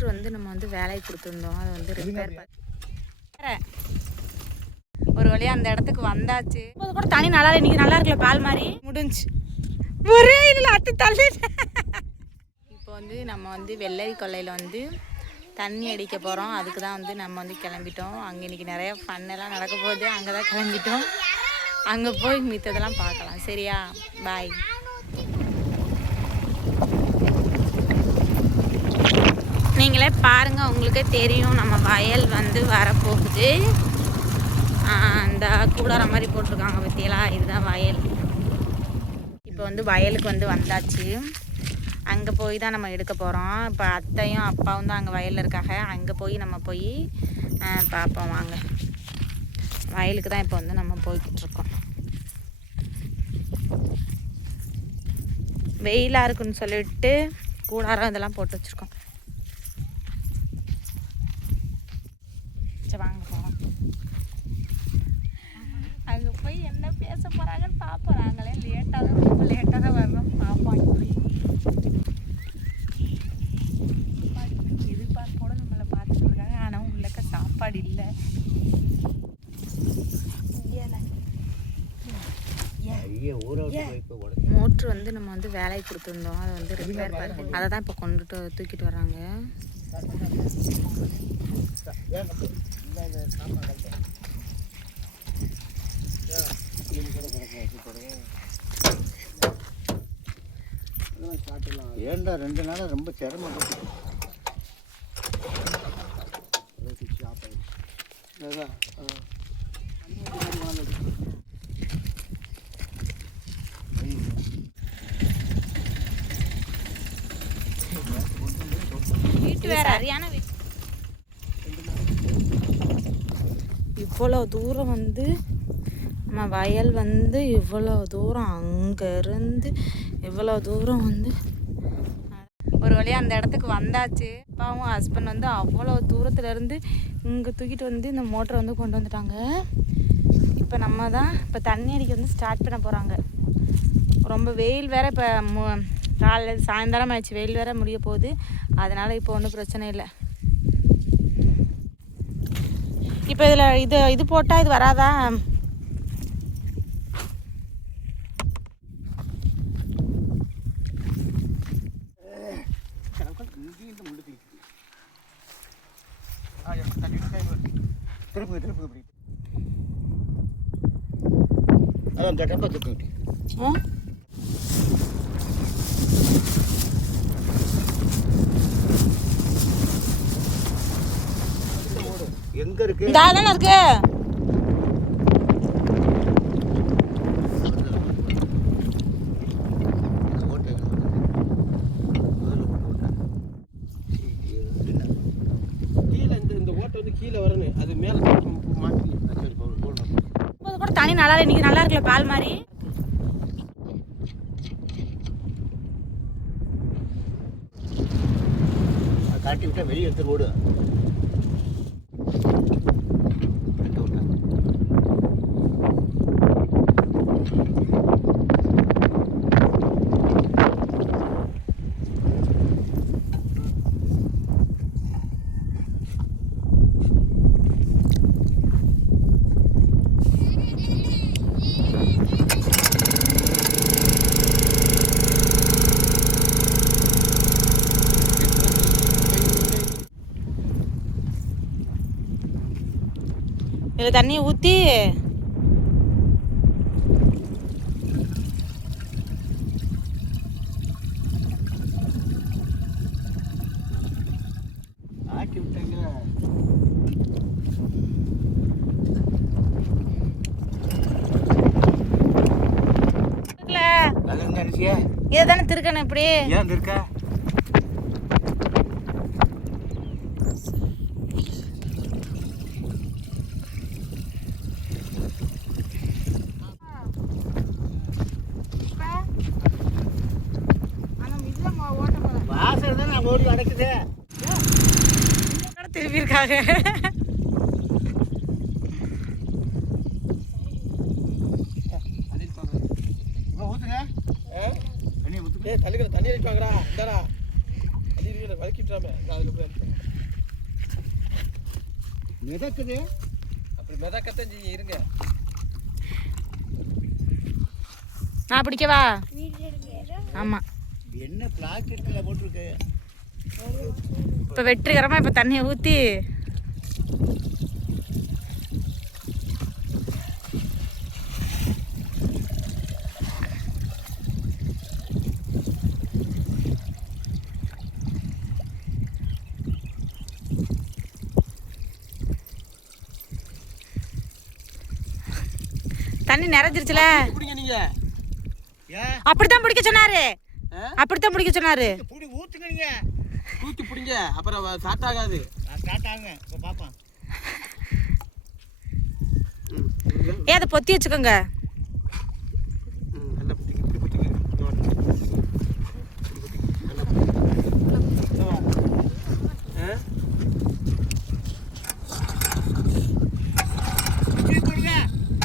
Motor வந்து நம்ம வந்து வேலைக்கு கொடுத்துருந்தோம். அதை வந்து ரிப்பேர் ஒரு வழியாக அந்த இடத்துக்கு வந்தாச்சு. அது கூட தண்ணி நல்லா இன்னைக்கு நல்லா இருக்குல்ல, பால் மாதிரி முடிஞ்சு ஒரே இல்லை அத்து தள்ளி. இப்போ வந்து நம்ம வந்து வெள்ளரி கொல்லையில் வந்து தண்ணி அடிக்க போகிறோம். அதுக்கு தான் வந்து நம்ம வந்து கிளம்பிட்டோம். அங்கே இன்றைக்கி நிறைய ஃபன்னெல்லாம் நடக்க போகுது. அங்கே தான் கிளம்பிட்டோம். அங்கே போய் மித்ததெல்லாம் பார்க்கலாம். சரியா, பாய். நீங்களே பாருங்கள், உங்களுக்கே தெரியும் நம்ம வயல் வந்து வரப்போகுது. அந்த கூடாரம் மாதிரி போட்டிருக்காங்க பற்றியெல்லாம், இதுதான் வயல். இப்போ வந்து வயலுக்கு வந்து வந்தாச்சு. அங்கே போய் தான் நம்ம எடுக்க போகிறோம். இப்போ அத்தையும் அப்பாவும் தான் அங்கே வயலில் இருக்காங்க. அங்கே போய் நம்ம போய் பார்ப்போம் வாங்க. வயலுக்கு தான் இப்போ வந்து நம்ம போய்கிட்டுருக்கோம். வெயிலாக இருக்குன்னு சொல்லிட்டு கூடாரம் இதெல்லாம் போட்டு வச்சுருக்கோம். சரி வாங்க போகலாம். அங்கே போய் என்ன பேச போகிறாங்கன்னு பார்ப்போம். நாங்களே லேட்டாக தான், ரொம்ப லேட்டாக தான் வர்றோம். பார்ப்போம். எதிர்பார்ப்போட நம்மளை பார்த்துட்டு இருக்காங்க. ஆனால் உள்ளக்க சாப்பாடு இல்லை. மோட்ரு வந்து நம்ம வந்து வேலைக்கு கொடுத்துருந்தோம். அதை வந்து ரிப்பேர் பண்ணி அதை தான் இப்போ கொண்டுட்டு தூக்கிட்டு வர்றாங்க. ஏண்டா 2 நாளாக ரொம்ப சிரமம். வீட்டு வேற சரியான இவ்வளோ தூரம் வந்து நம்ம வயல் வந்து இவ்வளோ தூரம், அங்கேருந்து இவ்வளோ தூரம் வந்து ஒரு வழியாக அந்த இடத்துக்கு வந்தாச்சு. அப்பாவும் ஹஸ்பண்ட் வந்து அவ்வளோ தூரத்துலேருந்து இங்கே தூக்கிட்டு வந்து இந்த மோட்டரை வந்து கொண்டு வந்துட்டாங்க. இப்போ நம்ம தான் இப்போ தண்ணி அடிக்க வந்து ஸ்டார்ட் பண்ண போகிறாங்க. ரொம்ப வெயில் வேறு, இப்போ காலையில் சாயந்தரம் ஆயிடுச்சு, வெயில் வேறு முடிய போகுது. அதனால் இப்போ ஒன்றும் பிரச்சனை இல்லை. இப்போ இதில் இது போட்டால் இது வராதா? எங்க இருக்கு? தானே இருக்கு. கூட தண்ணி நல்லா இன்னைக்கு நல்லா இருக்குல்ல, பால் மாதிரி காட்டி விட்டா வெளியே எடுத்து ஓடு. இதில் தண்ணியை ஊற்றி ஆட்டி விட்டாங்க. இதை தானே திருக்கணும். இப்படி ஏன் இருக்கா? வாசல் தான் நான் ஓடி அடைக்குது. திருப்பி இருக்காங்க. தண்ணி அடிப்பாங்கடா. வதக்கிட்டாமே அதில் போய் அனுப்பேன். மிதக்குது. அப்படி மிதக்கத்தான் செய்ய இருங்க. நான் பிடிக்கவா? ஆமாம். என்ன பிளாஸ்டிக்கில் போட்டிருக்கு. இப்போ வெற்றிகரமாக இப்போ தண்ணியை ஊற்றி தண்ணி நிறைஞ்சிருச்சுல. பிடிங்க நீங்க. ஏன் அப்படித்தான் பிடிக்க சொன்னாரு. அப்படித்தான் பிடிக்க சொன்னாரு. புடி ஊற்றுங்க நீங்கள். தூக்கி பிடிங்க, அப்புறம் ஸ்டார்ட் ஆகாது. ஸ்டார்ட் ஆகுங்க. இப்போ பார்ப்போம். ஏன் அதை பொத்தி வச்சுக்கோங்க. நல்லா பிடிங்க, இப்படி பிடிங்க.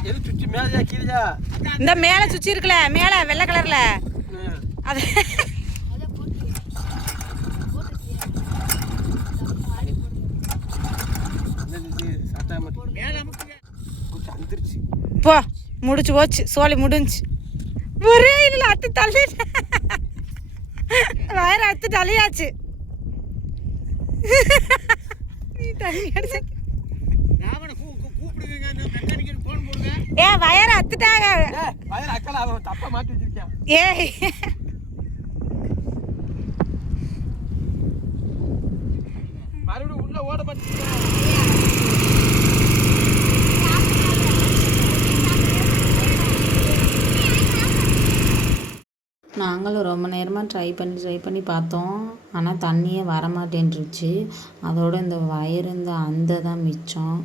எது சுற்றி மேலையா கீழயா? இந்த மேலே சுற்றி இருக்குல்ல, மேலே வெள்ளை கலர்ல அது அந்துருச்சு. போ முடிச்சு போச்சு, சோழி முடிஞ்சு. ஒரே இல்லை அத்து தள்ளி வயிறு அத்து தள்ளியாச்சு. நீ தண்ணி அடிச்ச ஏ வயரை அத்துட்டாங்க. வயர் அக்கல அவன் தப்பா மாட்டி வச்சிருக்கான். ஏய் மறுபடியும் உள்ள ஓட மாட்டேங்க. நாங்களும் ரொம்ப நேரமாக ட்ரை பண்ணி பார்த்தோம். ஆனால் தண்ணியே வரமாட்டேன்ருச்சு. அதோட இந்த வயர் இந்த அந்த தான் மிச்சம்.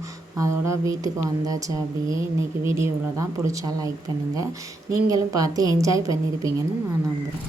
அதோட வீட்டுக்கு வந்தாச்சு. அப்படியே இன்றைக்கி வீடியோவில் தான். பிடிச்சா லைக் பண்ணுங்கள். நீங்களும் பார்த்து என்ஜாய் பண்ணியிருப்பீங்கன்னு நான் நம்புகிறேன்.